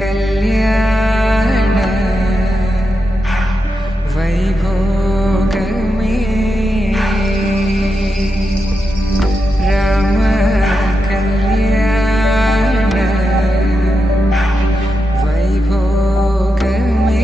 కళ్యాణ వైభోగమే రామ కళ్యాణ వైభోగమే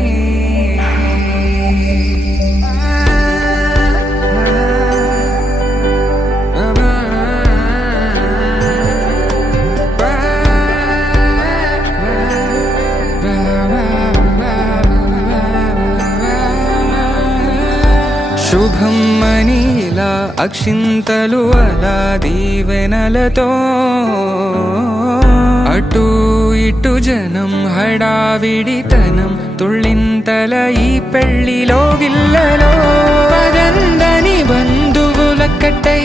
శుభం మనీలా అక్షింతలు అలా దీవెనలతో అటు ఇటు జనం హడావిడితనం తుళ్ళింతల ఈ పెళ్లిలో గిల్లలో పదందని బంధువుల కట్టై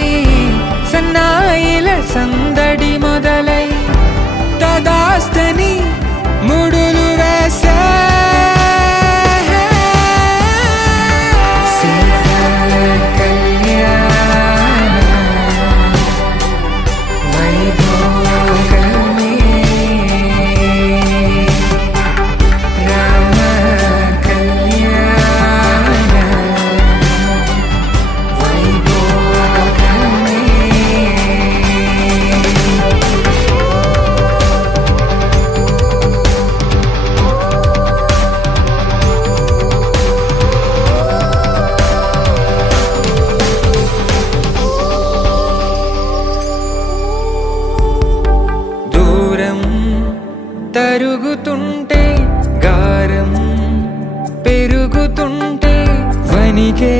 సన్నాయిల సందడి మొదలై తదాస్తని ముడులు వేసే తరుగుతుంటే గారం పెరుగుతుంటే వనికే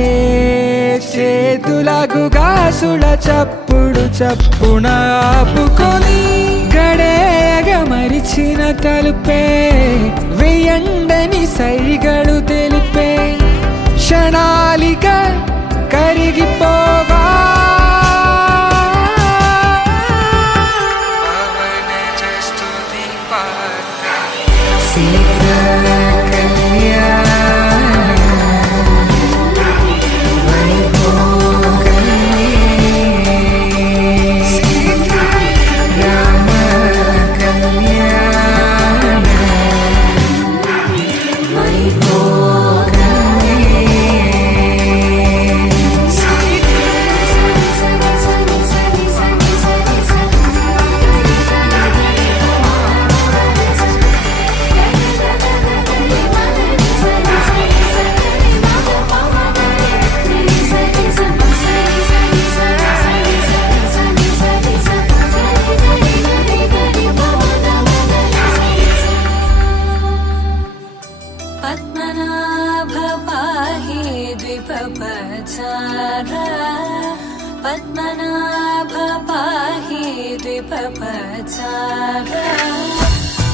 చేతులకు గాసుల చప్పుడు చప్పున ఆపుకొని గడేయగ మరిచిన తలుపే వెయ్యండని సైగడు తెలిపే క్షణాలిక కరిగిపోవా పద్మనాభ పాహి ద్విపపచార పద్మనాభ పాహి ద్విపపచార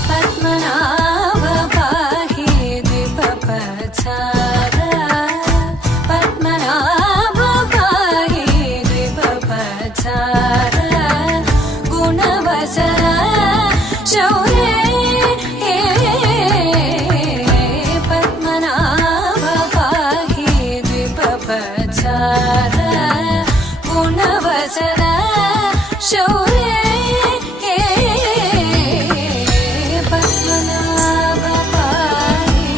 పద్మనాభ పాహి ద్విపపచార పద్మనాభ పాహి ద్విపపచార గుణవసర శౌర్య గుణవసర శౌర్య పద్మనాభ పాహి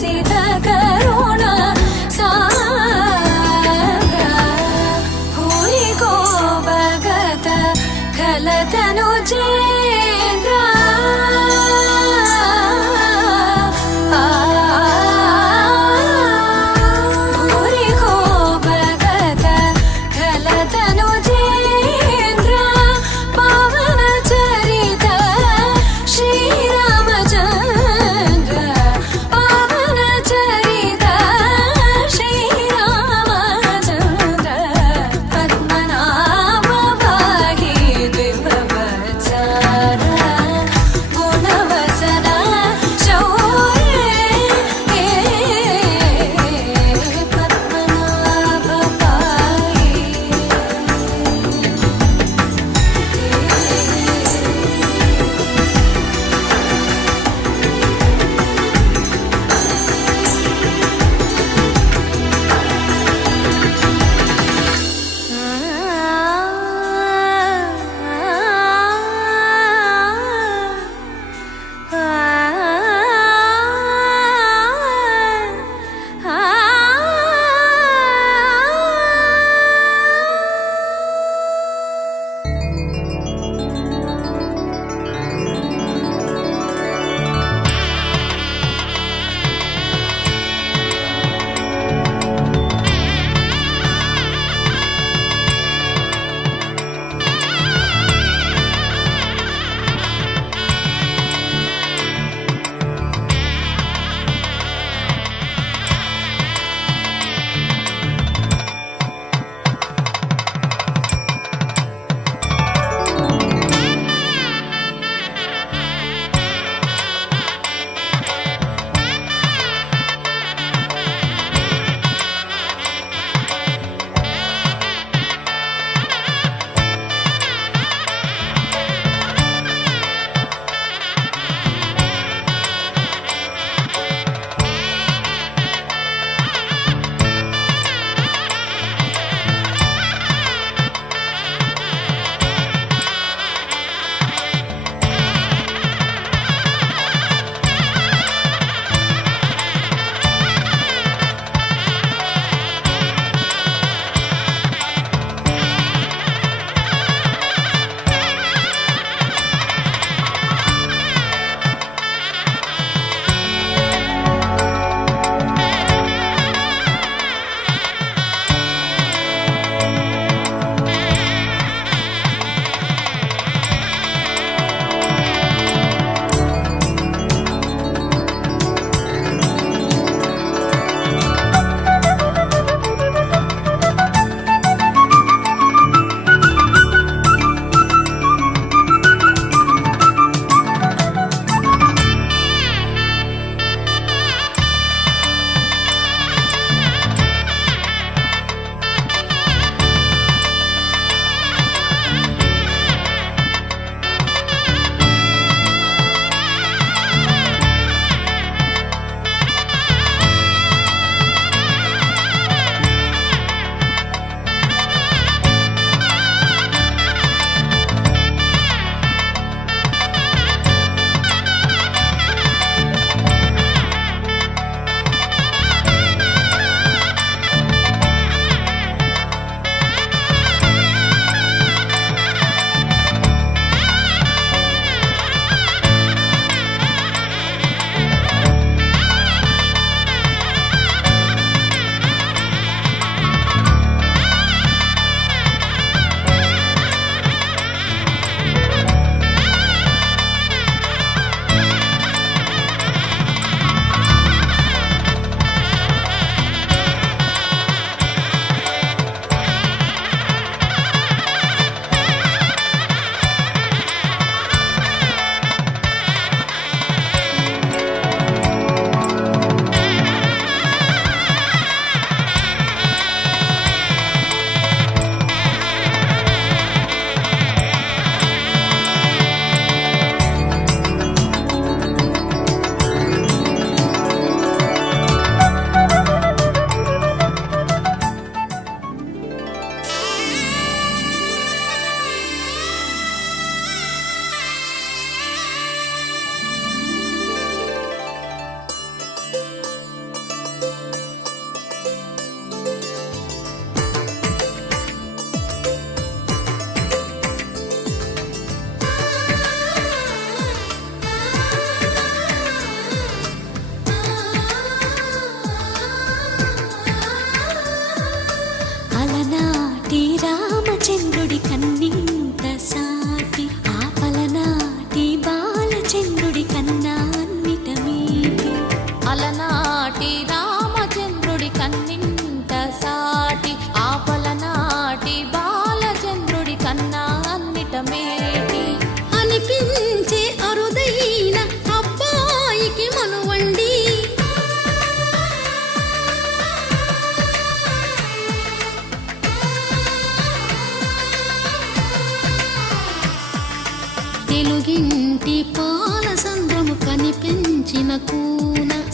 सित करुण सागर भूरि को भगत खलतनु चेन्द्र भूरि को भगत खलतनु चेन्द्र पावन चरित श्री रामचंद्र पावन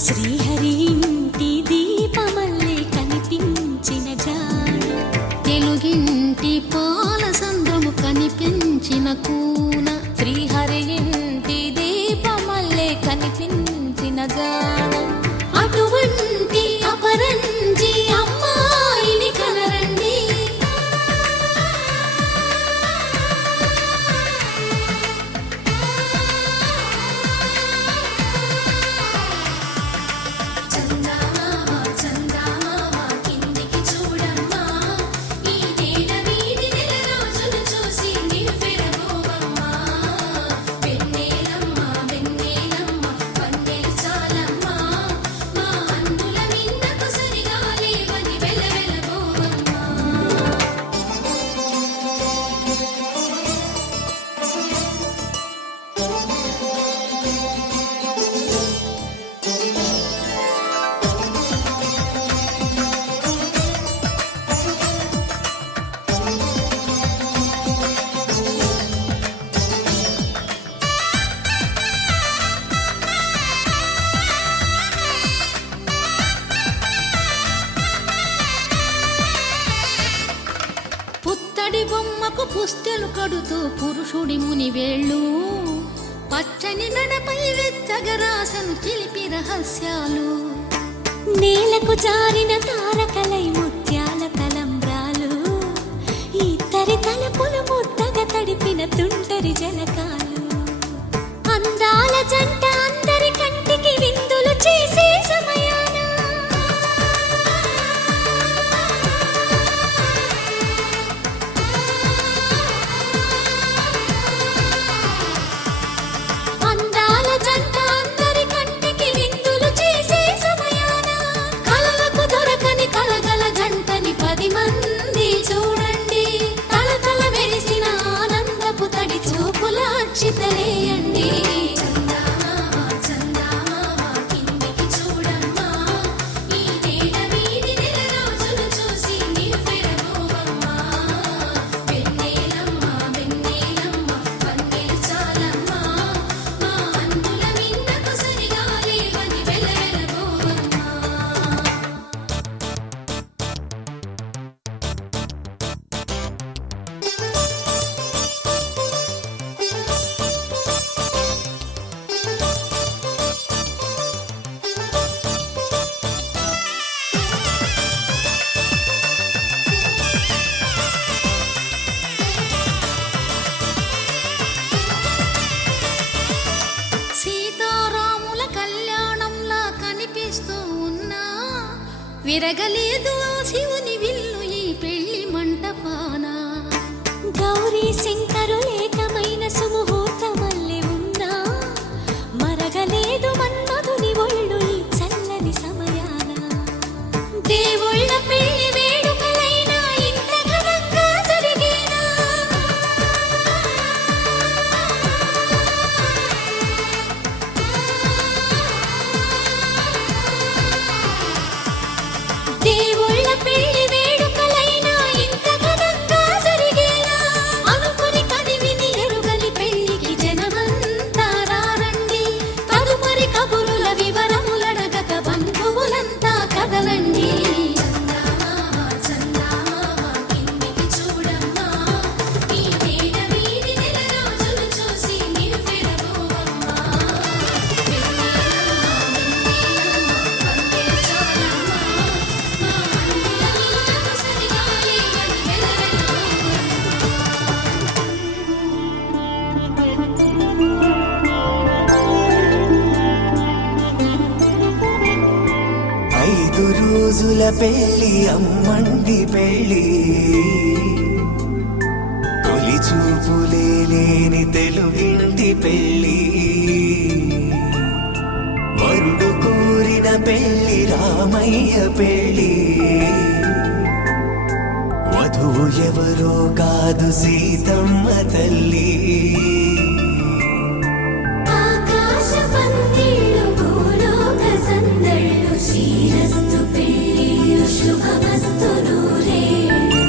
శ్రీహరి ఇంటి దీపమల్లే కనిపించిన జాడ, తెలుగింటి పాల సంద్రము కనిపించిన కూన, శ్రీహరి ఇంటి దీపమల్లే కనిపించిన జాడ, అటువంటి అపరంజి అమ్మాయిని కనరండి. చందమామ చందమామ కిందికి చూడమ్మా, ఈ నేల వీధి నెల రోజులు చూసి నివ్వెరబోవమ్మా. వెన్నెలమ్మ వెన్నెలమ్మ వన్నెలు చాలమ్మా, మా అందుల మిన్నకు సరిగా లేవని వెలవెలబోవమ్మా. పుత్తడి బొమ్మకు పుస్తెలు కడుతూ పురుషుడి ముని వేళ్ళు, పచ్చని నడపై వెచ్చగరాసను చిలిపి రహస్యాలు, నేలకు జారిన తారకలై ముత్యాల తలంబ్రాలు, ఇద్దరి తలపులు ముద్దగా తడిపిన తుంటరి జలకాలు, అందాల జంట అందరి కంటికి విందులు చేసే సమయాన అందాల జంట అందరి కంటికి విందులు చేసే సమయాన, కలలకు దొరకని కలగల జంటని 10 మంది చూడండి. తలతల మెరిసిన ఆనందపు తడి చూపుల అక్షితలేయండి. చందమామ చందమామ కిందికి చూడమ్మా, ఈ నేల వీధి నెల రోజులు చూసి నివ్వెరబోవమ్మా. వెన్నెలమ్మ వెన్నెలమ్మ వన్నెలు చాలమ్మా, మా అందుల మిన్నకు సరిగా లేవని వెలవెలబోవమ్మా. సీతారాముల కళ్యాణంలా కనిపిస్తూ ఉన్నా, విరగలేదు ఆ శివుని విల్లు ఈ పెళ్లి మంటపాన. గౌరీ శంకరులేకమైన సుముహూర్తమల్లె ఉన్నా, మరగలేదు మన్మధుని ఒళ్ళు ఈ చల్లని సమయాన. దేవుళ్ళ పెళ్లి వేడుకలైనా ఇంత ఘనంగా జరిగేనా? దేవుళ్ళ పెళ్లి వేడుకలైనా ఇంత ఘనంగా జరిగేనా? అనుకుని కదివిని ఎరుగని పెళ్లికి జనమంతా రారండి. తదుపరి కబురుల వివరములడగక బంధువులంతా కదలండి. చందమామ చందమామ కిందికి చూడమ్మా, ఈ నేల వీధి నెల రోజులు చూసి నివ్వెరబోవమ్మా. వెన్నెలమ్మ వెన్నెలమ్మ వన్నెలు చాలమ్మా, మా అందుల మిన్నకు సరిగా లేవని వెలవెలబోవమ్మా. 5 రోజుల పెళ్లి అమ్మండి పెళ్లి, తొలి చూపులే లేని తెలుగింటి పెళ్లి, వరుడు కోరిన పెళ్లి రామయ్య పెళ్లి, వధువు ఎవరో కాదు సీతమ్మ తల్లి. ఆకాశ పందిళ్ళు భూలోక సందళ్ళు, శ్రీరస్తు పెళ్ళిళ్ళు శుభమస్తు నూరేళ్ళు.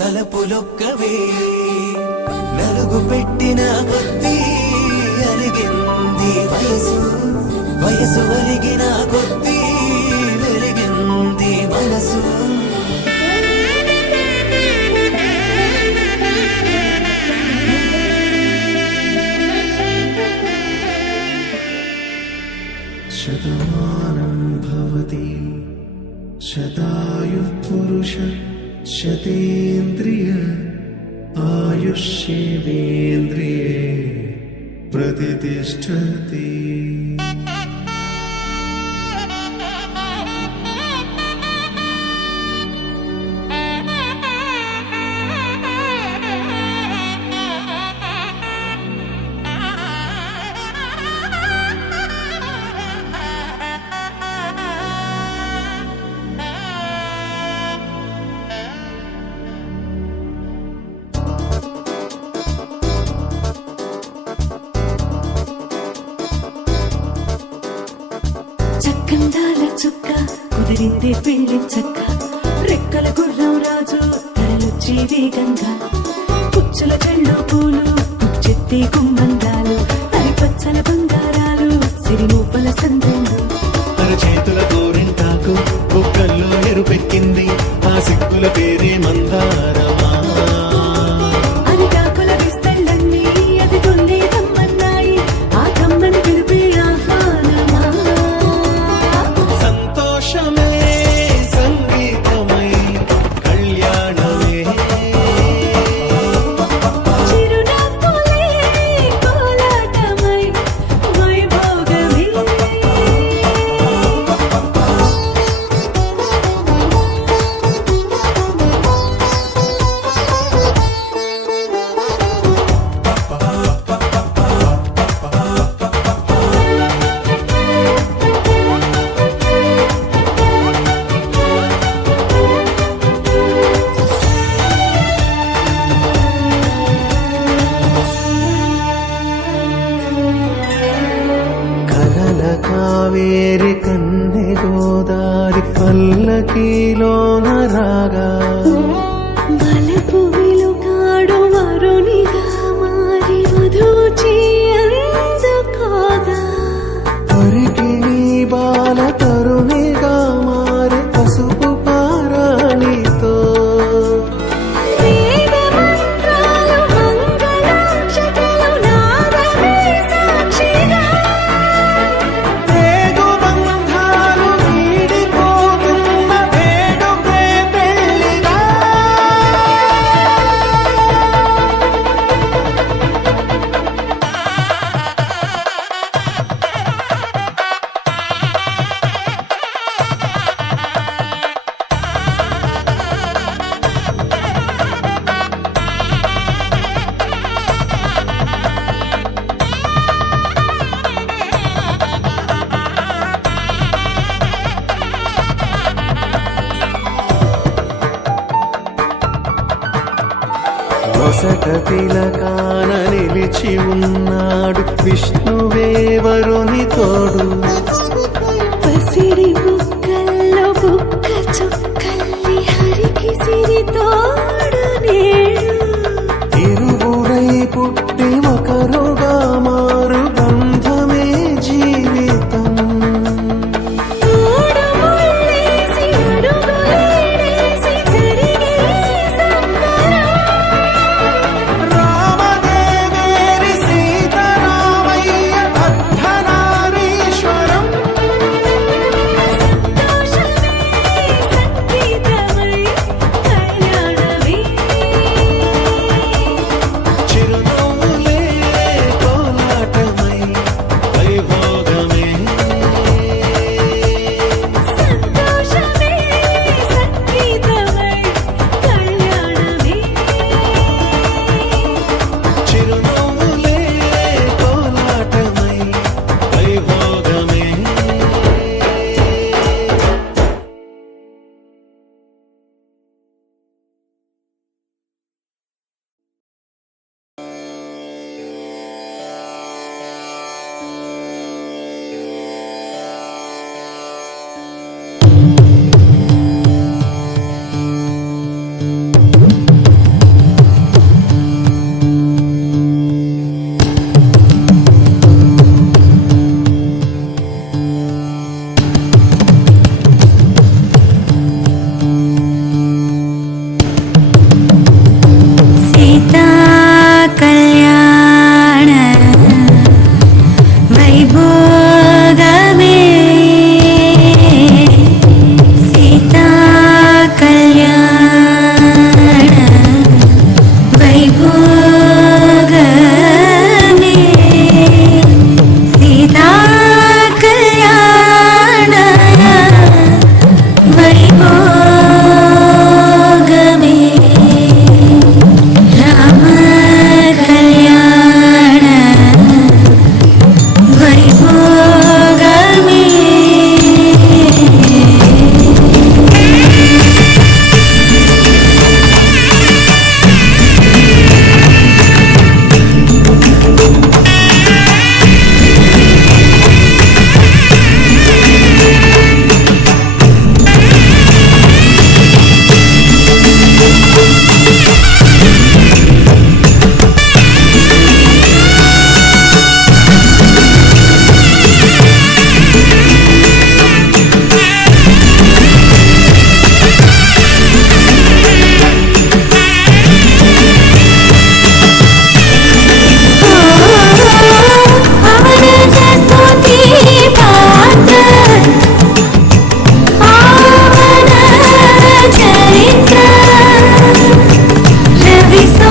తలపులొక్కవే నలుగు పెట్టిన కొద్దీ అలిగింది వయసు వయసు ఒలిగిన కొద్దీ వెలిగింది మనసు శతమానం భవతి శతాయుః పురుష శతేంద్రియ ఆయుష్యేంద్రియే ప్రతిష్టతి. చక్కందాల చుక్క కుదిరిందే పెళ్లి చక్క రెక్కల గుర్రం రాజు తరలొచ్చి వేగంగా పుచ్చుల చెళ్ళు పూలు పుచ్చెత్తి గుమ్మందాలు అరి పచ్చల బంగారాలు సిరిమూపల సందెండు చేతుల గోరింటాకు కుక్కల్లో ఎరుపెక్కింది ఆ సిక్కుల పేరే మందారమా అరిటాకుల విస్తళ్ళన్నీ అది తొందే తమ్మన్నాయి ఆ తమ్మని పిలిపే ఆహ్వానమా సంతోషమే సంగీతమై కళ్యాణమే చిరునవ్వులే కోలాటమై వైభోగమే కలల కావేరి కన్నె గోదారి పల్లకీలోన రాగా వలపు వెలుగాడు వరునిగా మారి వధూచి అందుకోగా తరికి నీ బాల తరుణిగా మారి పసుపు పారాణితో వేద మంత్రాలు మంగళాక్షతలు నాదమే సాక్షిగా రేగు బంధాలు వీడిపోతున్న వేడుకే పెళ్లిగా వసట తిలకాన నిలిచి ఉన్నాడు విష్ణువే వరుని తోడు పసిడి బుక్కల్లో బుక్క చుక్కల్లి హరికి సిరి తోడు నేడు ఇరువురై పుట్టి ఒకరుగా మారు బంధమే జీవితం తోడు ముళ్ళేసి అడుగులేసి జరిగే సంబరం రామదేవేరి సీతారామయ్య అర్ధనారీశ్వరం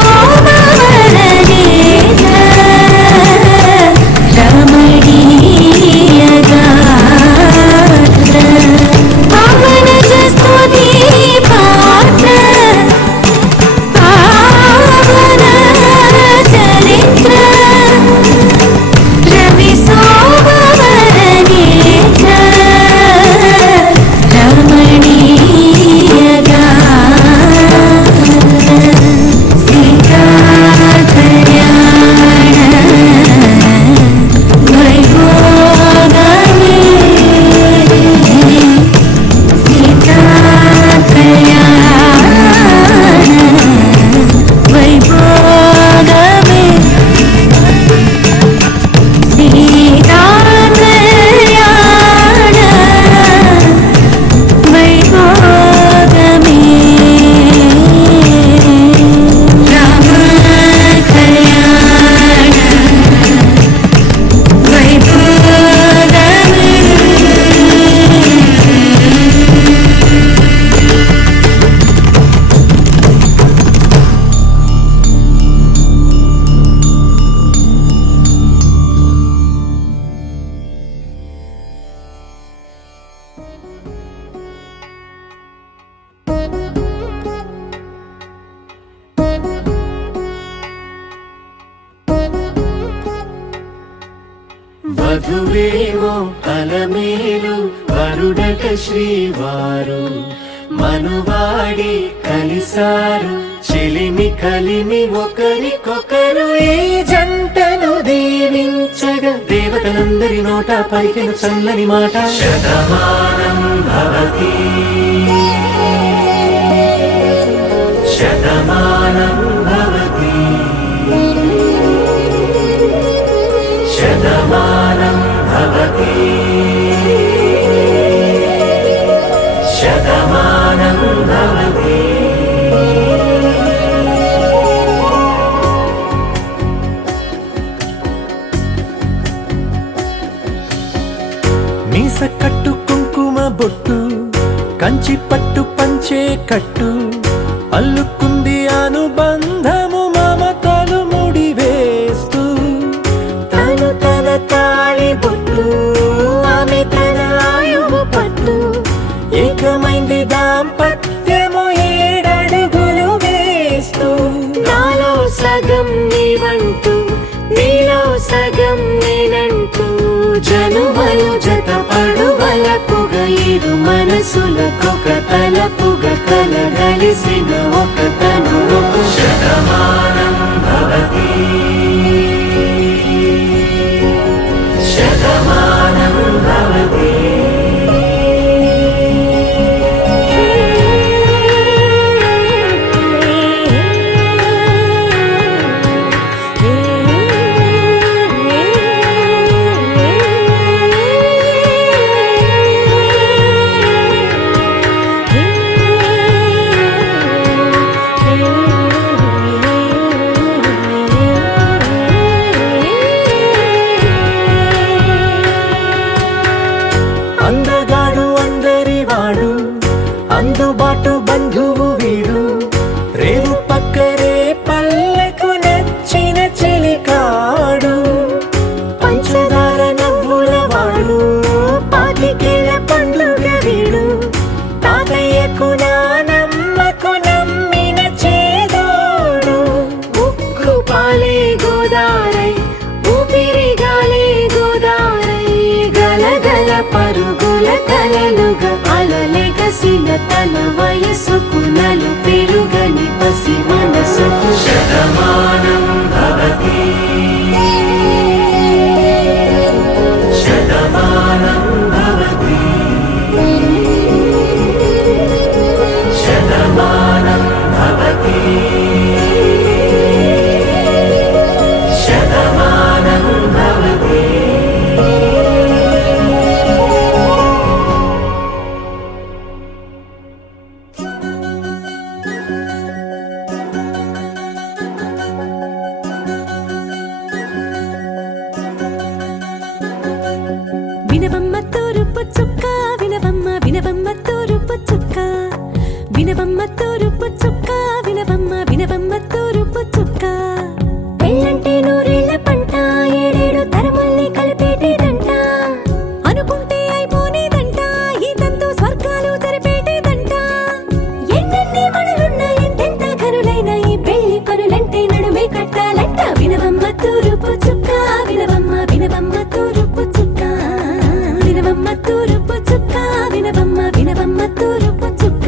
సోమవరనేత రమణీయగా పవనజ స్తుతి పాత్ర పావన చరిత్ర రవి సోమవరనేత రమణీయగా సీతా కళ్యాణ వైభోగమే సీతా కళ్యాణ వైభోగమే సీతా కళ్యాణ వైభోగమే రామ కళ్యాణ వైభోగమే వధువేమో అలమేలు వరుడట శ్రీవారు మనువాడి కలిసారు చెలిమి కలిమి ఒకరికొకరు ఈ జంటను దీవించగా దేవతలందరి నోట పలికిన చల్లని మాట శతమానం భవతి శతమానం భవతి శతమానం భవతి శతమానం భవతి మీస కట్టు కుంకుమ బొట్టు కంచి పట్టు పంచే కట్టు అల్లుకుంది అనుబంధము మమతలు ముడివేస్తూ తను తన తాళి బొట్టు ఆమె తన ఆయువు పట్టు ఏకమైంది దాంపత్యము 7 అడుగులు వేస్తూ నాలో సగం నీవంటూ నీలో సగం నేనంటూ జనుమలు జత పడువలపుగ ఇరు మనసులకొక తలపుగ కలగలిసిన ఒక తను శతమానం భవతి శతమానం భవతి అందగాడు అందరివాడు అందుబాటు బంధువు వీడు రేవు పక్కరే పల్లెకు నచ్చిన చెలికాడు పంచదార నవ్వుల వాడు పాతికేల పండుగ వీడు తాతయ్యకు నానమ్మకు నమ్మిన చేదోడు ఉక్కు పాలే గోదారై ఊపిరి గాలే గోదారై గలగల పరుగుల కలలుగా అలలెగసిన తన వయసుకు నలు పెరుగని పసి మనసుకు శతమానం భవతి శతమానం భవతి శతమానం భవతి శతమానం భవతి వినవమ్మ తూరుపు చుక్క వినవమ్మ వినవమ్మ తూరుపు చుక్క వినవమ్మ తూరుపు చుక్క వినవమ్మ వినవమ్మ తూరుపు చుక్క పెళ్లి పనులంటే నడుమే కట్టాలంట వినవమ్మ తూరుపు చుక్క వినవమ్మ వినవమ్మ తూరుపు చుక్క వినవమ్మ తూరుపు చుక్క వినవమ్మ వినవమ్మ తూరుపు చుక్క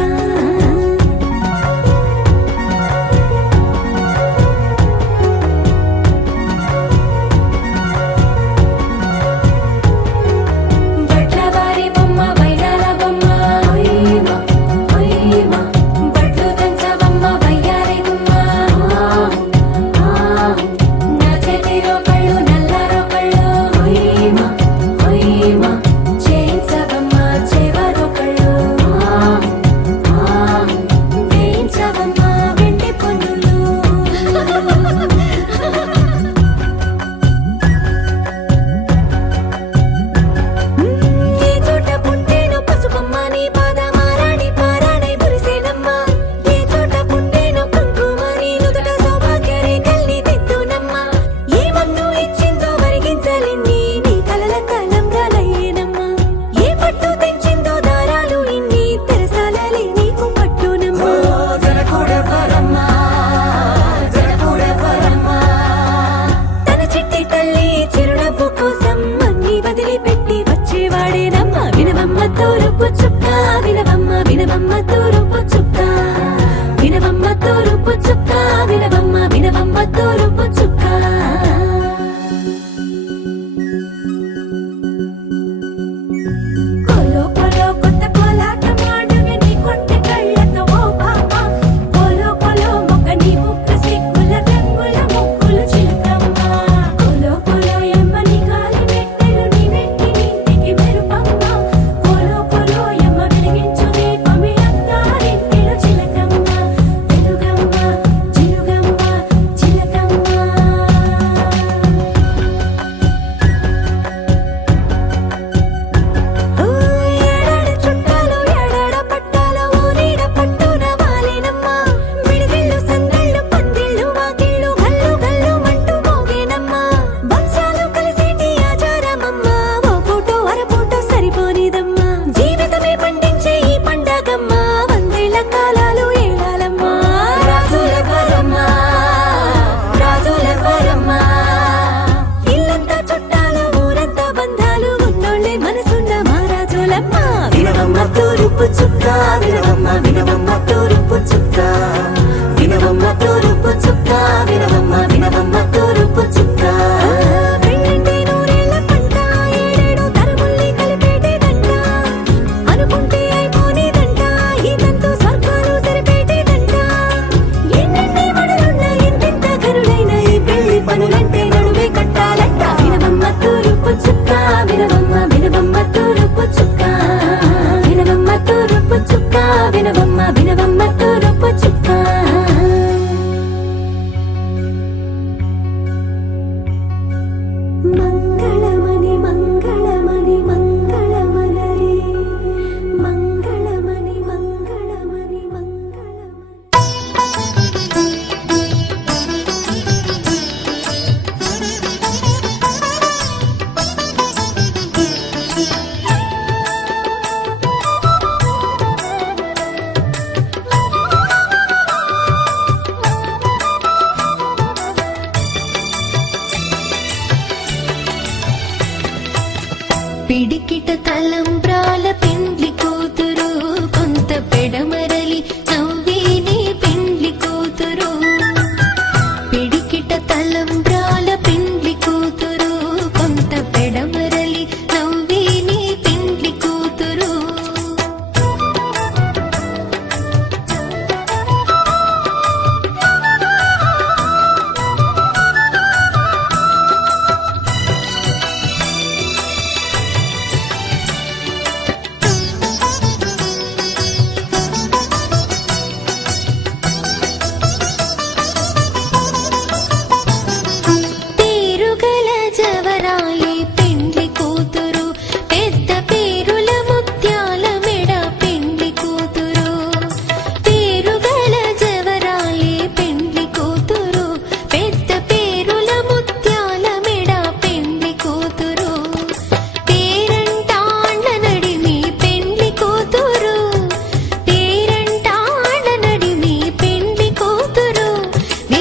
పిడికిట తలంబ్రాల పెండ్లి కూతురు కొంత పెడమరలి నవ్విని పెండ్లి కూతురు పిడికిట తలంబ్రాల పెండ్లి కూతురు కొంత పెడమరలి నవ్విని పెండ్లి కూతురు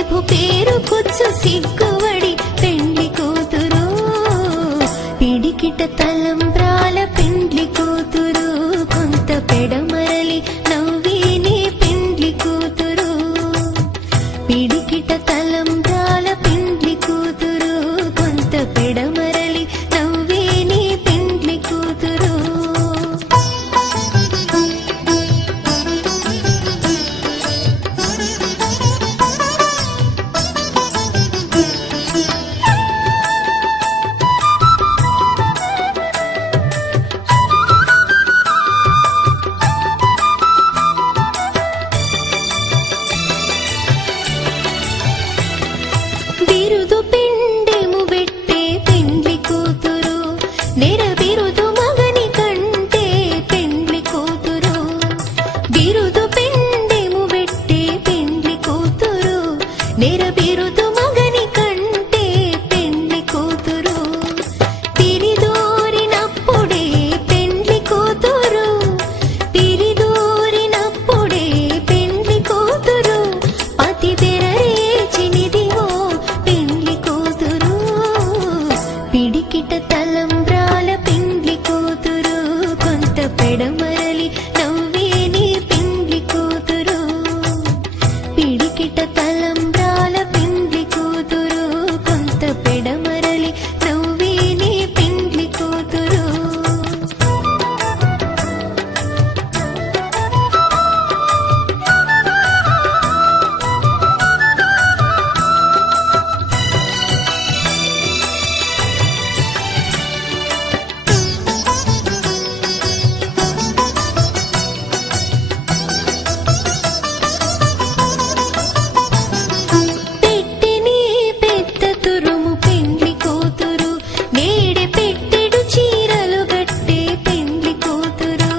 రేపు పేరు కూర్చు సిగ్గువడి పెండ్లి కూతురు పిడికిట తలంబ్రాల పెండ్లి కూతురు కొంత పెడమరలి నవ్విని పెండ్లి కూతురు పిడికిట తలంబ్రాల పెండ్లి కూతురు కొంత పెడమరలి నవ్విని పెండ్లి కూతురు బిరుదు పిండెము పెట్టే పెండ్లి కూతురు నెర బిరుదు మగని కంటే పెండ్లి కూతురు బిరుదు పిండెము పెట్టే పెండ్లి కూతురు నెర బిరుదు మగని కంటే పెండ్లి కూతురు తిరిదోరినప్పుడే పెండ్లి కూతురు తిరిదోరినప్పుడే పెండ్లి కూతురు పతి తెరరేచినిదివో పెండ్లి కూతురు పిడికిట తలంబ్రాల పెండ్లి కూతురు కొంత పెడమరలి నవ్వేని పెండ్లి కూతురు పిడికిట తలంబ్రాల పెండ్లి కూతురు కొంత పెడమరలి నవ్వేని పెండ్లి కూతురు పెట్టిని పెద్ద తురుము పెండ్లి కూతురు నేడే పెట్టెడు చీరలు గట్టే పెండ్లి కూతురు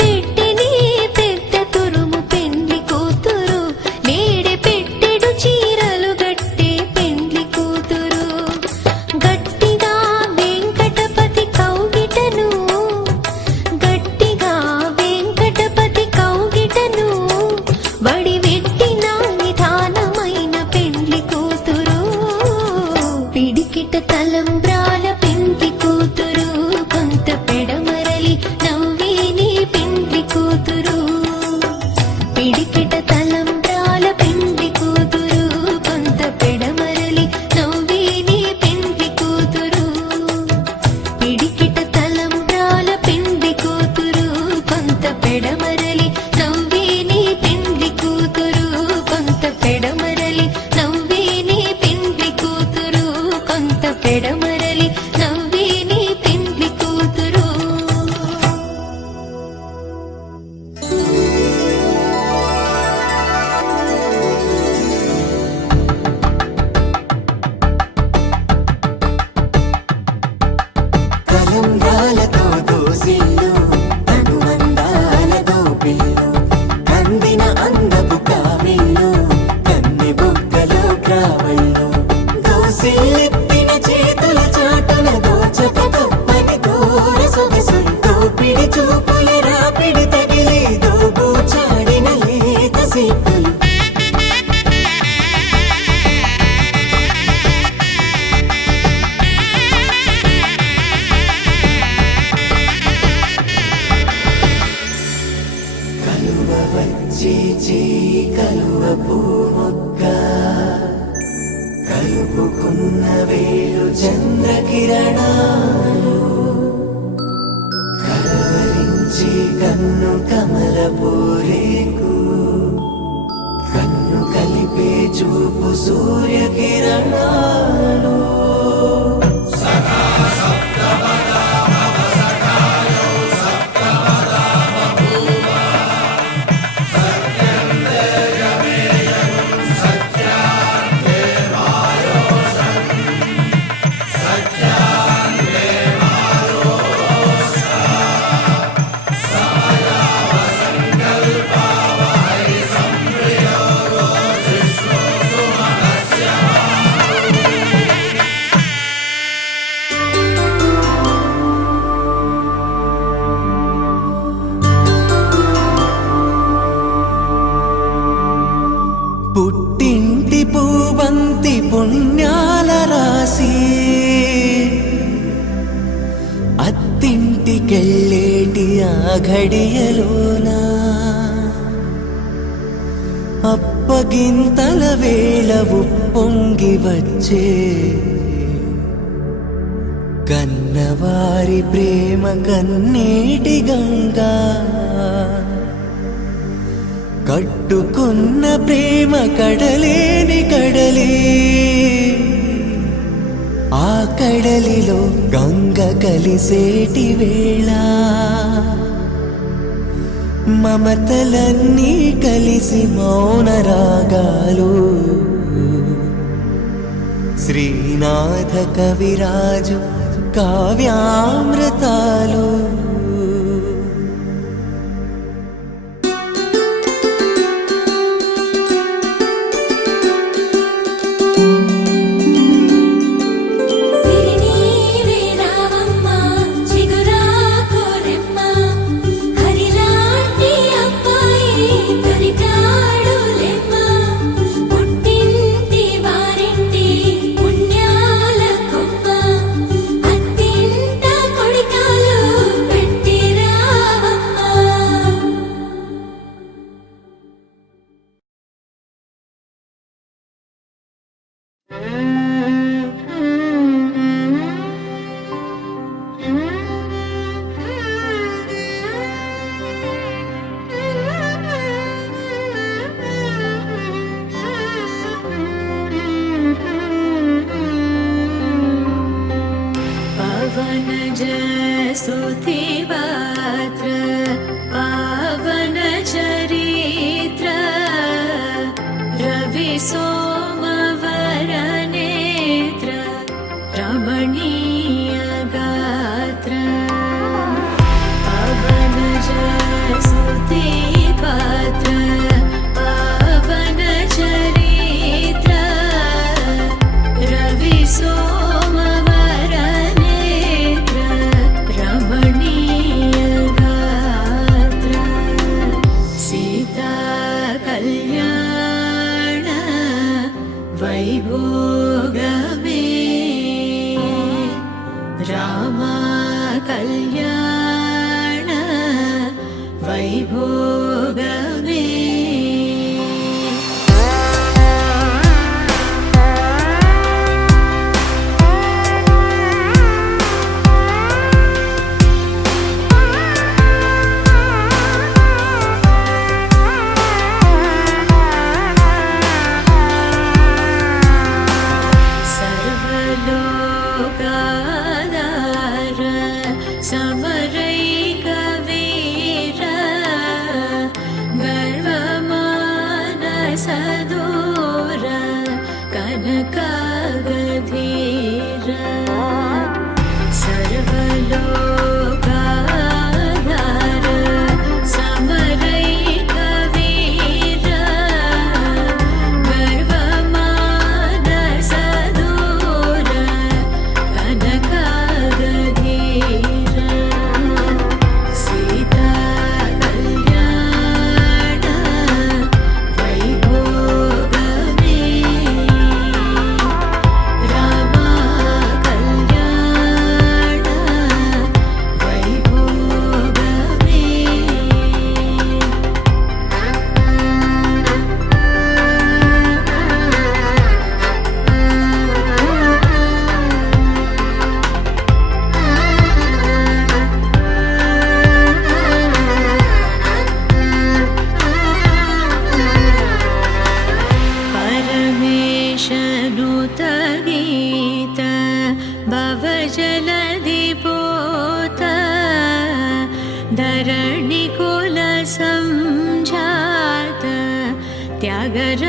పెట్టిని పెద్ద తురుము పెండ్లి కూతురు నేడే పెట్టెడు చీరలు గట్టే పెండ్లి కూతురు గట్టిగా వెంకటపతి కౌగిటను గట్టిగా వెంకటపతి కౌగిటను బడి వెట్టిన నిదానమైన పెండ్లి కూతురు పిడికిట తలంబ్రాల పెండ్లి కూతురు కొంత పెడమరలి నవ్వేని పెండ్లి కూతురు పిడికిట తలంబ్రాల పెండ్లి కూతురు కొంత పెడమరలి నవ్వేని పెండ్లి కూతురు పిడికిట తలంబ్రాల పెండ్లి కూతురు కొంత పెడమరలి నవ్వేని పెండ్లి కూతురు కొంత పెడమరలి నవ్వేని పెండ్లి కూతురు కొంత పెడమరలి నవ్వేని పెండ్లి కూతురు కలంబ్రాలతో దోసిల్లు అనువందాలతో పిల్లు కందిన అందపు కావిళ్ళు కన్ని బుగ్గలో క్రావళ్ళు దోసిల్లెత్తిన చేతుల చాటున దోచక తప్పని దూర సొగసులు దోపిడి చూపుల రాపిడి తగిలి దోబూచాడిన లేత సీపులు కలువ వచ్చి కలువ పూమొక్క కలుపుకున్న వేలు చంద్రకిరణాలు కలవరించి కన్ను కమల పూరేకు కన్ను కలిపే చూపు సూర్యకిరణాలు ఘడియలోనా అప్పగింతల వేళ ఉప్పొంగి వచ్చే కన్నవారి ప్రేమ కన్నీటి గంగా కట్టుకున్న ప్రేమ కడలేని కడలి ఆ కడలిలో గంగ కలిసేటి వేళ మమతలన్నీ కలిసి మౌన రాగాలు శ్రీనాథ కవిరాజు కావ్యామృతాలు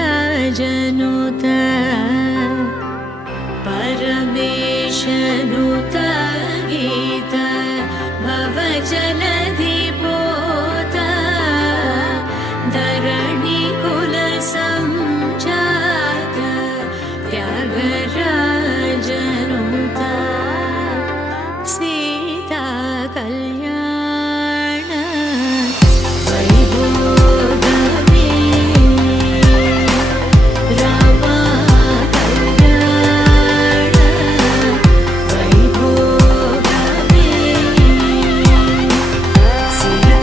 त्यागराजनुत परमेशनुत गीत भवजलधिपोत धरणिकुल संजात त्यागराजनुत सीता कल्याण वैभोगमे राम कल्याण वैभोगमे सीता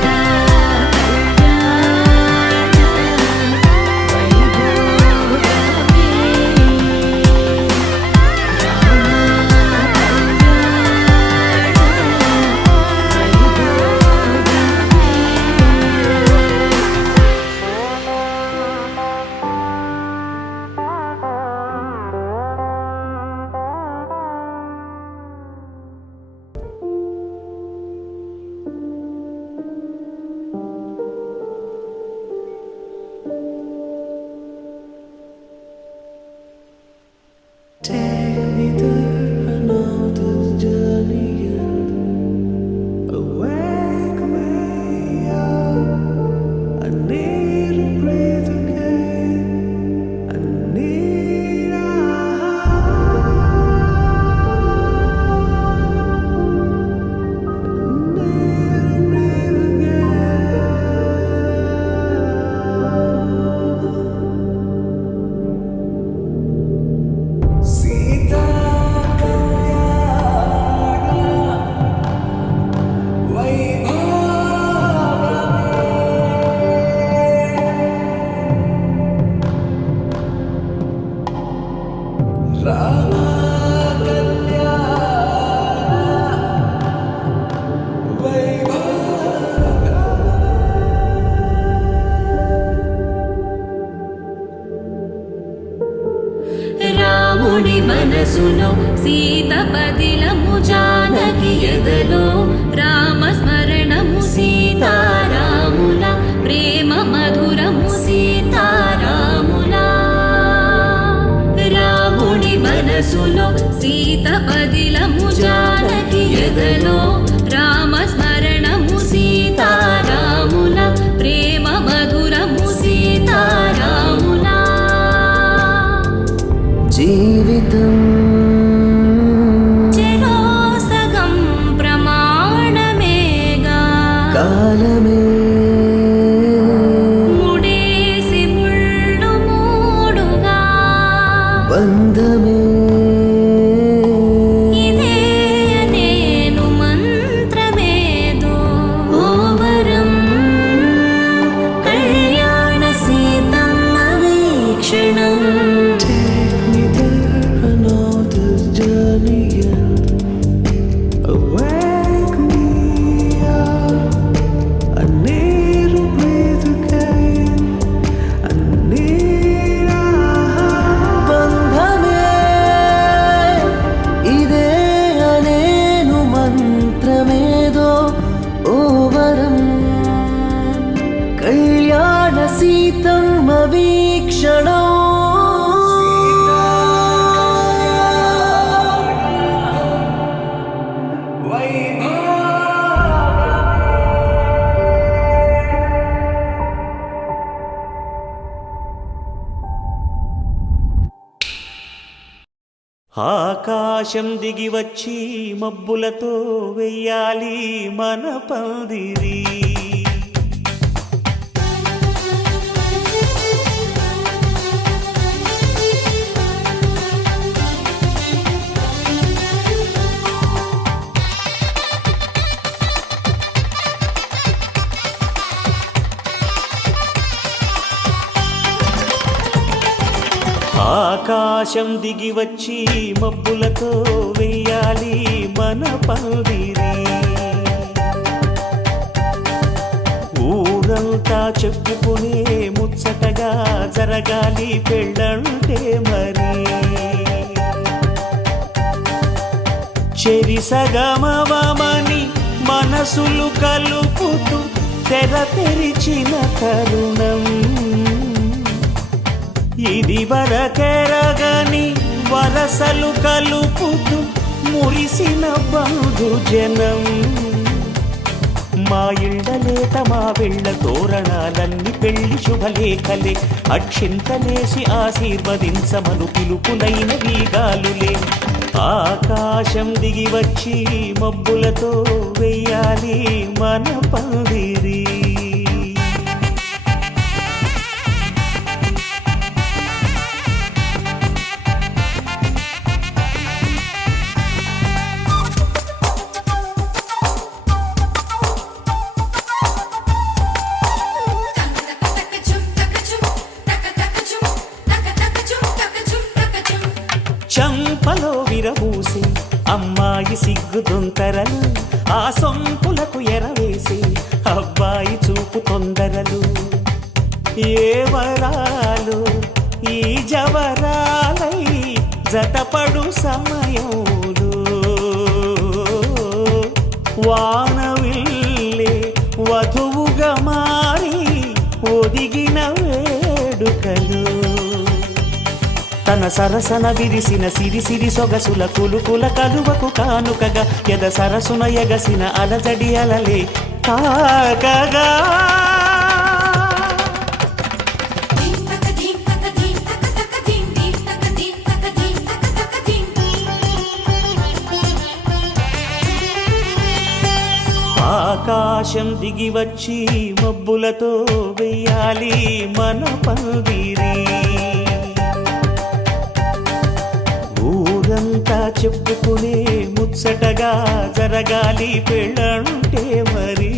రాముడి మనసులో సీత పదిలము జానకి ఎదలో రామస్మరణము సీతారాముల ప్రేమ మధురము సీతారాముల రాముడి మనసులో సీత పదిలము జానకి ఎదలో రామస్మరణము సీతారాముల ప్రేమ మధురము సీతారాముల జీవితం చెరోసగం ప్రమాణమేగా కాలమే ముడేసి ముళ్ళు మూడుగా బంధమే ఇదే నేను మంత్రమేదో ఓవరం కళ్యాణ సీతమ్మ వీక్షణం కళ్యాణ సీతమ్మ వీక్షణం ఆకాశం దిగి వచ్చి మబ్బులతో వెయ్యాలి మన పందిరి ఆకాశం దిగి వచ్చి మబ్బులతో వెయ్యాలి మన పందిరి ఊరంతా చెప్పుకునే ముచ్చటగా జరగాలి పెళ్ళంటే మరి చెరిసగమవమని మనసులు కలుపుతూ తెర తెరిచిన తరుణం ఇది వరకెరగని వరసలు కలుపుతూ మురిసిన బంధుజనం మా ఇళ్ళలేత మా వెళ్ళ తోరణాలన్నీ పెళ్లి శుభలేఖలే అక్షింతలేసి ఆశీర్వదించమను పిలుపులైన వీగాలులే ఆకాశం దిగి వచ్చి మబ్బులతో వెయ్యాలి మన పందిరి చంపలో విరబూసి అమ్మాయి సిగ్గుదొంతరలు ఆ సొంపులకు ఎరవేసి అబ్బాయి చూపు తొందరలు ఏ వరాలు ఈ జవరాలై జతపడు సమయంలో వానవిల్లే వధువుగా మారి ఒదిగిన వేడుకలు తన సరసన విరిసిన సిరి సిరి సొగసుల కులుకుల కలువకు కానుకగా ఎద సరసున ఎగసిన అలజడి అలలే తాకగా ఆకాశం దిగి వచ్చి మబ్బులతో వెయ్యాలి మన పందిరి ఊరంతా చెప్పుకునే ముచ్చటగా జరగాలి పెళ్ళంటే మరి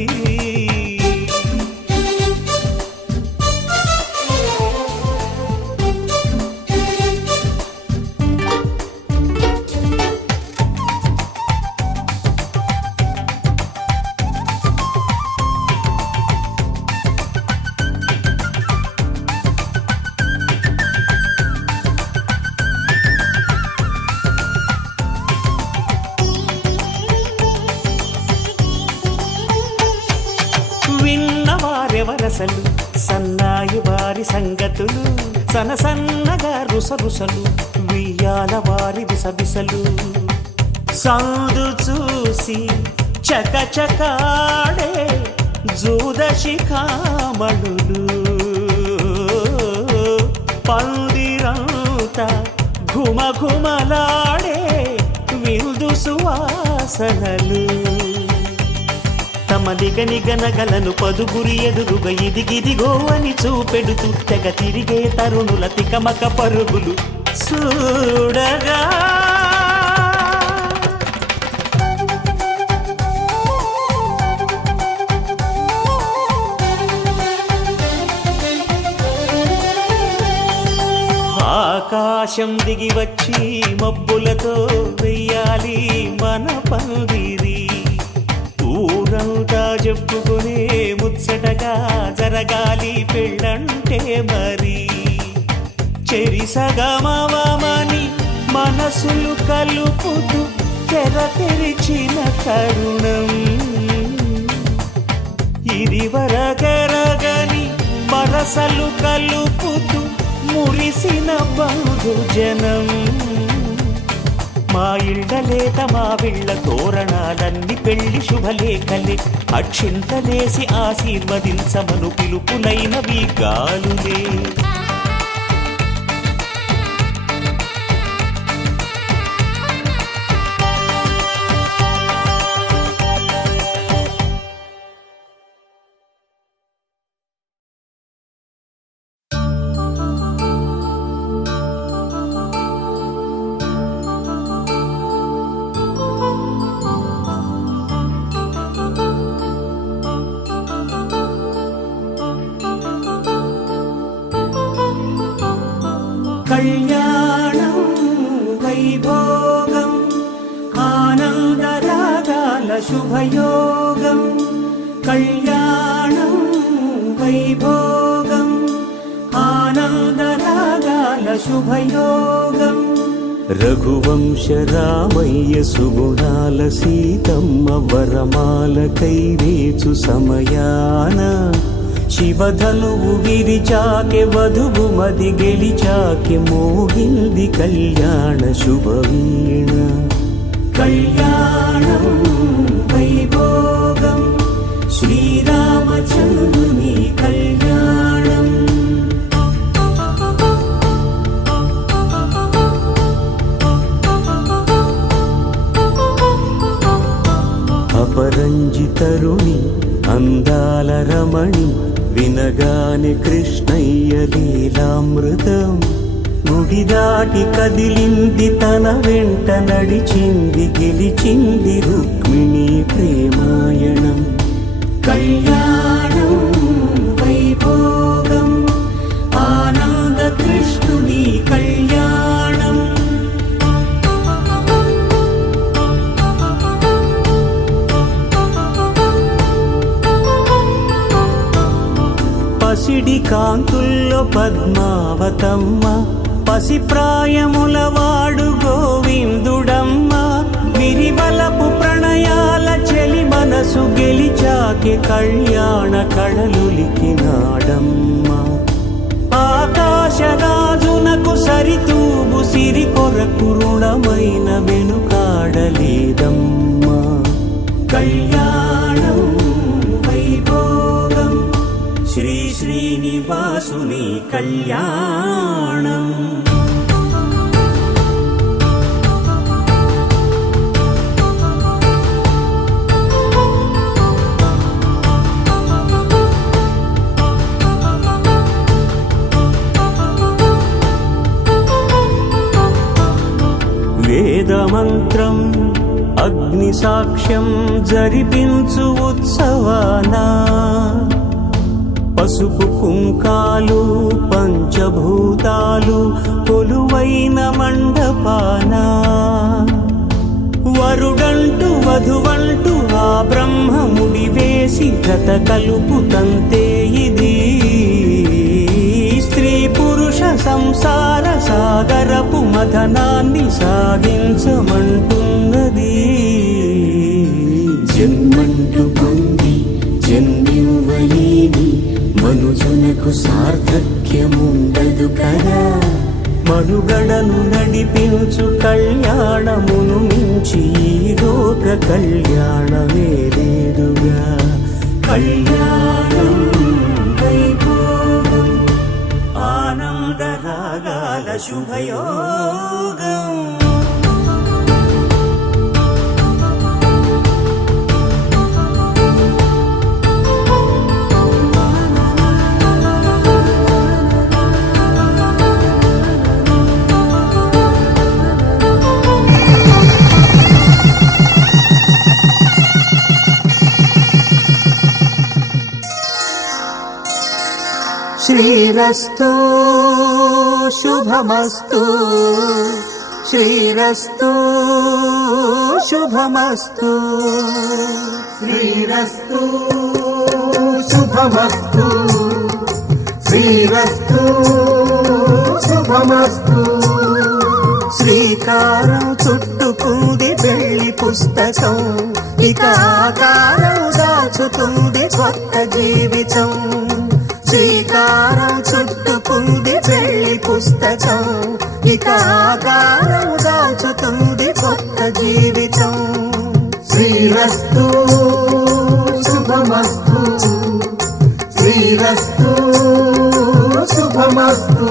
విన్నవారెవరసలు సన్నాయి వారి సంగతులు సన్నగా రుసరుసలు వియ్యాల వారి విసబిసలు సందు చూసి చకచకాడే జూదశిఖామణులు పందిరంతా ఘుమఘుమలాడే విందు సువాసనలు తమ నిగనగలను పదుగురి ఎదురుగా ఇదిగిదిగో అని చూపెడుతూ తెగ తిరిగే తరుణుల తికమక పరుగులు చూడగా ఆకాశం దిగి వచ్చి మబ్బులతో వెయ్యాలి మన పందిరి ఊరంతా చెప్పుకునే ముచ్చటగా జరగాలి పెళ్ళంటే మరి చెరిసగమవమని మనసులు కలుపుతూ తెర తెరిచిన తరుణం ఇది వరకెరగని వరసలు కలుపుతూ మురిసిన బంధుజనం మా ఇళ్ళలేత మా విళ్ళ తోరణాలన్నీ పెళ్లి శుభలేఖలే అక్షింతలేసి ఆశీర్వదించమను పిలుపులైనవి గాలులే కళ్యాణం వైభోగం ఆనందరాగాల శుభయోగం కళ్యాణం వైభోగం ఆనందరాగాల శుభయోగం రఘువంశ రామయ్య సుగుణాల సీతమ్మ వరమాల కైవేచు సమయాన శివధనువు విరిచాకె వధువు మది గెలిచాకె మోగింది కళ్యాణ శుభవీణ కళ్యాణం వైభోగం శ్రీరామచంద్రుని కళ్యాణం అపరంజి తరుణి అందాల రమణి వినగాని కృష్ణయ్య లీలామృతం గుడి దాటి కదిలింది తన వెంట నడిచింది గెలిచింది రుక్మిణి ప్రేమాయణం కళ్యాణం వైభోగం ఆనంద కృష్ణుని కళ్యాణం పసిడి కాంతుల్లో పద్మావతమ్మ పసిప్రాయముల వాడు గోవిందుడమ్మ విరివలపు ప్రణయాల చెలి మనసు గెలిచాకే కళ్యాణ కళలులికినాడమ్మ ఆకాశరాజునకు బ్రతుకు సరితూగు సిరి కొరకు రుణమైన వెనుకాడలేదమ్మా. కళ్యాణం వైభోగం శ్రీ శ్రీనివాసుని కళ్యాణం. వేదమంత్రం అగ్ని సాక్ష్యం జరిపించు ఉత్సవానా, పసుపు కుంకాలు పంచభూతాలు కొలువైన మండపాన, వరుడంటూ వధువంటూ ఆ బ్రహ్మముడి వేసి గత కలుపు తంతే ఇది. స్త్రీ పురుష సంసార సాగరపు మథనాన్ని సాగించమంటున్నది. జన్మంటూ పొంది జన్మివ్వలేని మనుజునకు సార్థక్యముండదు కదా. మనుగడను నడిపించు కళ్యాణమును మించి ఈ లోక కళ్యాణమే లేదుగా. కళ్యాణం వైభోగం ఆనందరాగాల శుభయోగం. శ్రీరస్తు శుభమస్తు, శ్రీరస్తు శుభమస్తు, శ్రీరస్తు శుభమస్తు, శ్రీరస్తు శుభమస్తు. శ్రీకారం చుట్టుకుంది పెళ్లి పుస్తకం, ఇక ఆకారం దాచుతుంది కొత్త జీవితం. శ్రీకారం చుట్టుకుంది పెళ్లి పుస్తకం, ఇక ఆకారం దాచుతుంది కొత్త జీవితం. శ్రీరస్తు శుభమస్తు, శ్రీరస్తు శుభమస్తు.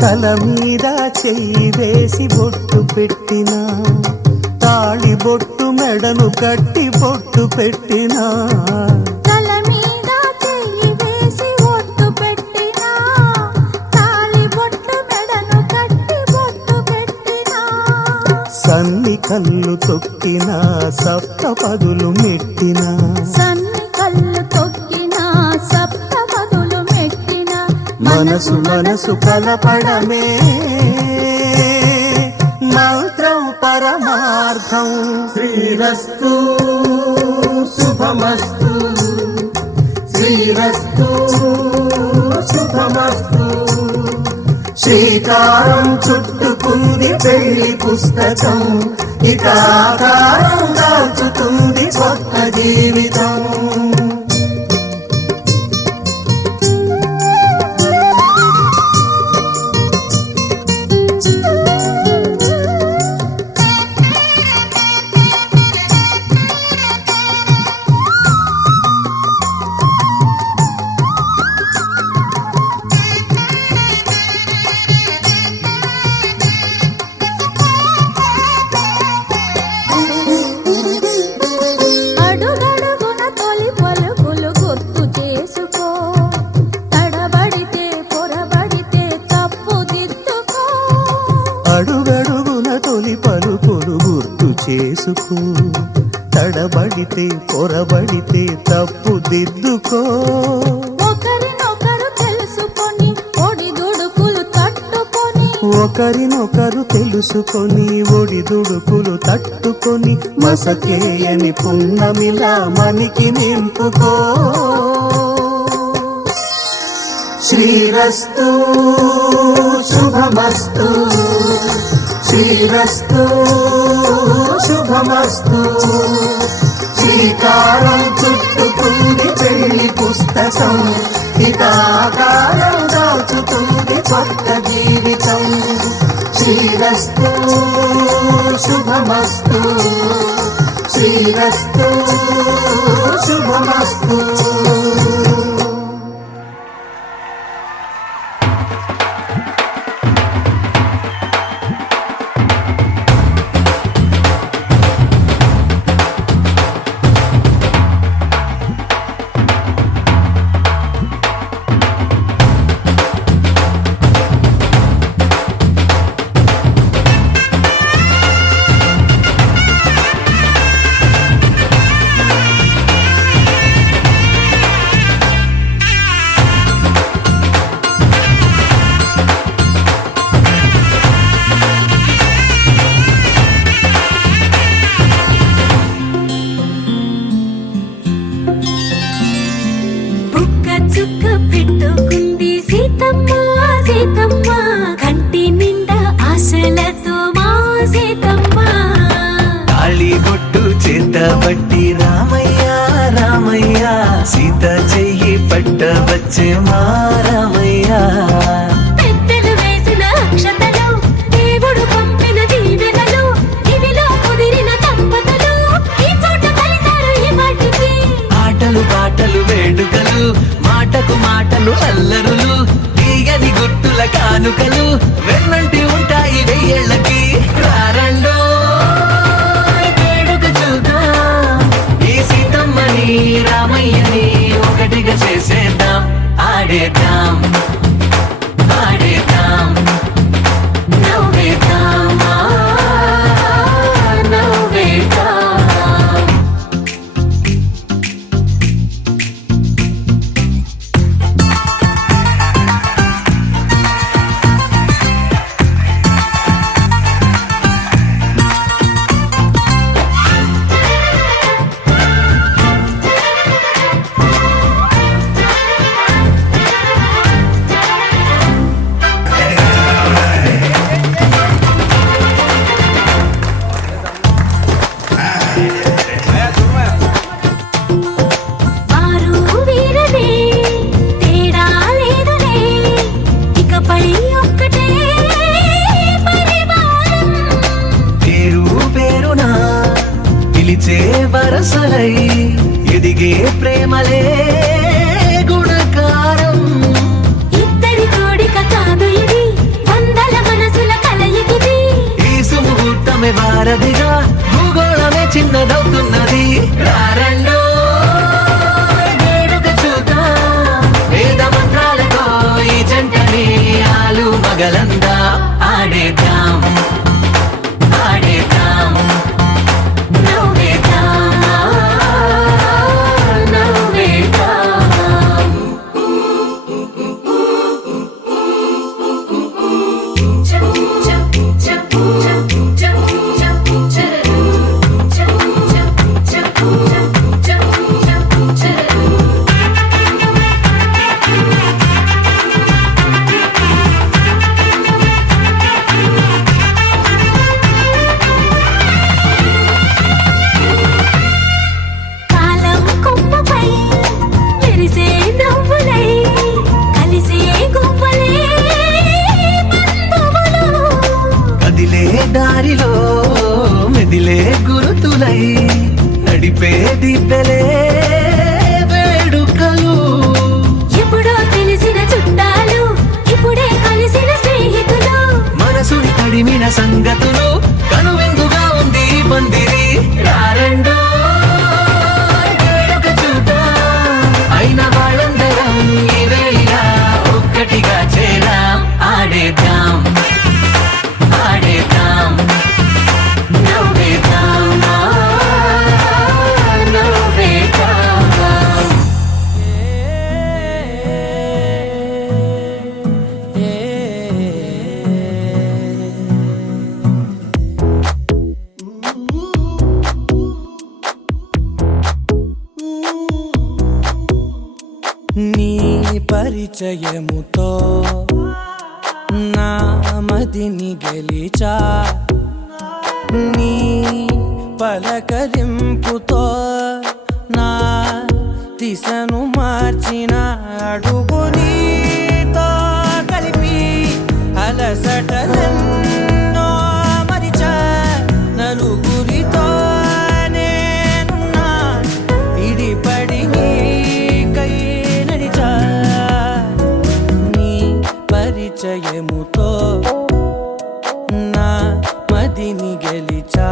తల మీద చెయ్యి వేసి బొట్టు పెట్టినా, తాళి బొట్టు మెడను కట్టి బొట్టు పెట్టినా, తల మీద చెయ్యి వేసి ఒట్టు పెట్టినా, తాళి బొట్టు మెడను కట్టి బొట్టు పెట్టినా, సన్ని కళ్ళు తొక్కినా సప్త పదులు మెట్టినా, సన్ని కళ్ళు తొక్కినా సప్త పదులు మెట్టినా, మనసు మనసు కలపడమే మంత్రం పరమార్థం. శ్రీరస్తు శుభమస్తు, శ్రీరస్తు శుభమస్తు. శ్రీకారం చుట్టుకుంది పెళ్లి పుస్తకం, ఇక ఆకారం దాచుతుంది కొత్త జీవితం. అడుగడుగున తొలి పలుకులు గుర్తు చేసుకో, తడబడితే పొరబడితే తప్పు దిద్దుకో. అడుగడుగున తొలి పలుకులు గుర్తు చేసుకో, తడబడితే పొరబడితే తప్పు దిద్దుకో. ఒకరినొకరు తెలుసుకొని ఒడిదుడుకులు తట్టుకొని, ఒకరినొకరు తెలుసుకొని ఒడిదుడుకులు తట్టుకొని మసకేయని పున్నమిలా మనికి నింపుకో. శ్రీరస్తు శుభమస్తు, శ్రీరస్తు శుభమస్తు. శ్రీకారం చుట్టుకుంది పెళ్లి పుస్తకం, ఇక ఆకారం దాచుతుంది కొత్త జీవితం. శ్రీరస్తు శుభమస్తు, శ్రీరస్తు శుభమస్తు. చుక్క పెట్టుకుంది సీతమ్మ సీతమ్మ, కంటి నిండా ఆశలతో మా సీతమ్మ. తాళిబొట్టు చేతబట్టి రామయ్య రామయ్య, సీత చెయ్యి పట్టవచ్చే మా రామయ్య. పెద్దలు వేసిన అక్షతలు, దేవుడు పంపిన దీవెనలు, ఇవిలో కుదిరిన దంపతులు ఈ చోట కలిసారు ఈ వాటికి. ఆటలు పాటలు వేడుకలు, మాటకు మాటలు అల్లరులు, తీయని గుట్టుల కానుకలు వెన్నంటి ఉంటాయి వెయ్యేళ్ళకి. రారండో వేడుక చూద్దాం, ఈ సీతమ్మని రామయ్యని ఒకటిగా చేసేద్దాం. ఆడేద్దాం ఆడేద్దాం, నవ్వేద్దాం నవ్వేద్దాం. వారు వీరనే తేడా లేదులే, ఇకపై ఒక్కటే పరివారం. పేరు పేరునా పిలిచే వరసలై ఎదిగే ప్రేమలే గుణకారం. ఇద్దరి కోడిక కాదు ఇది, వందల మనసుల కలయికిది. ఈ సుముహూర్తమే వారధిగా, భూగోళమే చిన్నదవుతున్నది. రారండో వేడుక చూద్దాం, వేద మంత్రాలతో ఈ జంటని ఆలు మగలందా. ఆడేద్దాం ఆడేద్దాం, నవ్వేద్దాం నవ్వేద్దాం. కాలం కొమ్మపై మెరిసే నవ్వులై, కలిసే గువ్వలే బంధువులు. కదిలే దారిలో మెదిలే గురుతులై, నడిపే దిబ్బెలే వేడుకలు. ఎప్పుడో తెలిసిన చుట్టాలు, ఇప్పుడే కలిసిన స్నేహితులు. మనసుని తడిమిన సంగతులు, కనువిందుగా ఉంది ఈ పందిరి. రారండో వేడుక చూద్దాం, అయిన వాళ్ళందరం ఈ వేళ ఒక్కటిగా చేరాం. ఆడేద్దాం ఆడేద్దాం, నవ్వేద్దాం పరిచయముతో నా మదిని గెలిచా నీ పలకరింపుతో నా దిశను మార్చిన అడుగు నీతో కలిపి అలసటలెన్నో మరిచా నలుగురితో నేనున్నా విడిపడి నీకై నడిచా నీ పరిచయముతో నా మదిని గెలిచా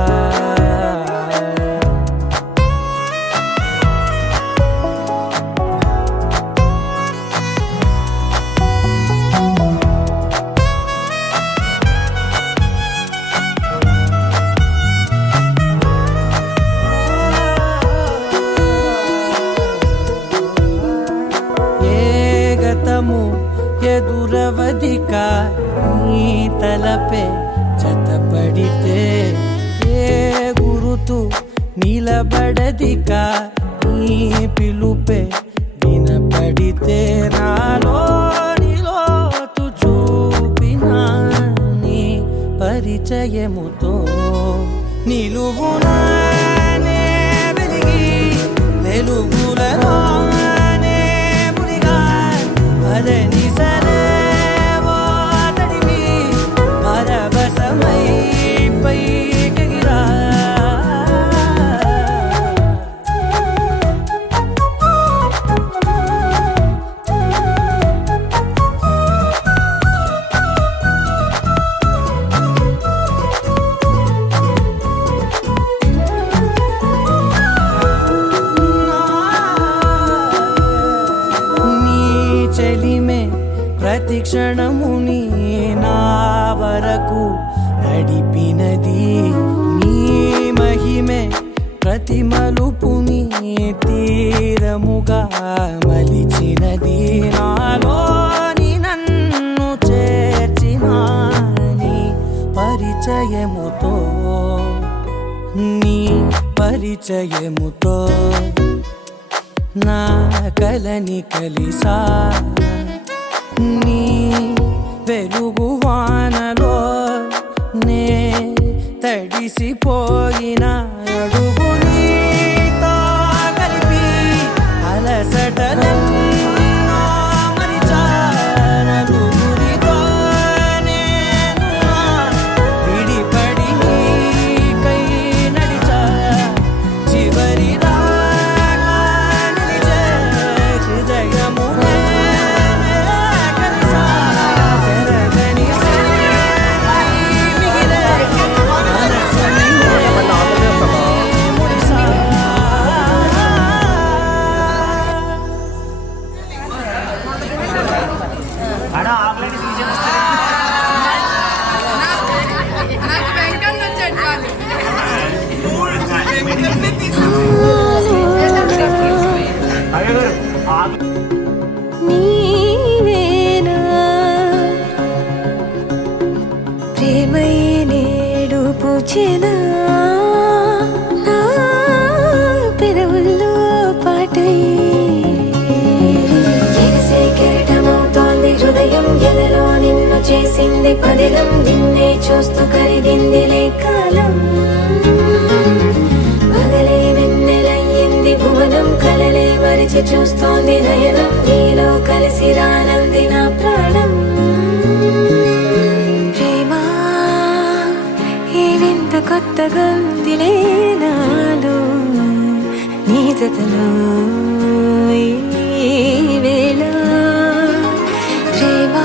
ఎదురవధిక నీ తలపే జతపడితే ఏ గురుతు నిలబడదిక నీ పిలుపే వినపడితే నాలోనిలోతు చూపిన నీ పరిచయముతో నిలువునానే వెలిగి వెలుగులలోనే మునిగా అదని సరేవో తడివి పరవశమై పైకెగిరా చెలిమే ప్రతి క్షణముని నా వరకు నడిపినది నీ మహిమే ప్రతి మలుపుని తీరముగా మలిచినది నాలోని నన్ను చేర్చిన నీ పరిచయముతో నీ పరిచయముతో నా కలని కలిసా నీ వెలుగు వానలో నే తడిసిపోయిన అడుగు నీతో కలిపి అలసటలెన్నో మరిచా నలుగురితో నేనున్నా విడిపడి నీకై నడిచా చివరి నీవేనా ప్రేమై నేడు పూచెనా నా పెదవుల్లో పాటై ఎగసే కెరటమవుతోంది హృదయం ఎదలో నిన్ను చేసింది పదిలం నిన్నే చూస్తూ కరిగిందిలే కాలం పగలే వెన్నెలయ్యింది భువనం కలలే మరిచి చూస్తోంది నయనం నీలో కలిసి రానంది నా ప్రాణం ప్రేమ ఈ వింత కొత్తగా ఉందిలే నాలో నీ జతలో ఈ వేళ ప్రేమ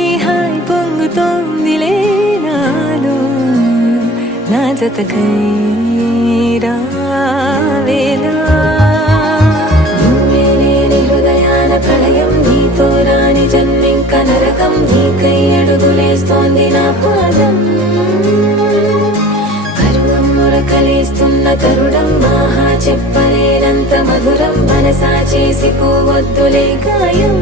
ఈ హాయి పొంగుతోందిలే నాలో నా జతకై రావేలా నువ్వే లేని హృదయాల ప్రళయం నీతో రాని జన్మింక నరకం నీకై అడుగులేస్తోంది నా పాదం కరువం మురకలేస్తున్న తరుణం ఆహా చెప్పలేనంత మధురం మనసా చేసి పోవద్దులే గాయం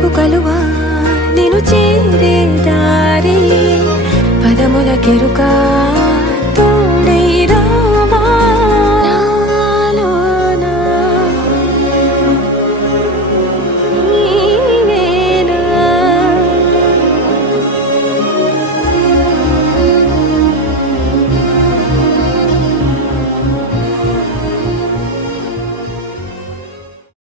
వలపు కలువా నిను చేరే దారి పదముల కెరుకా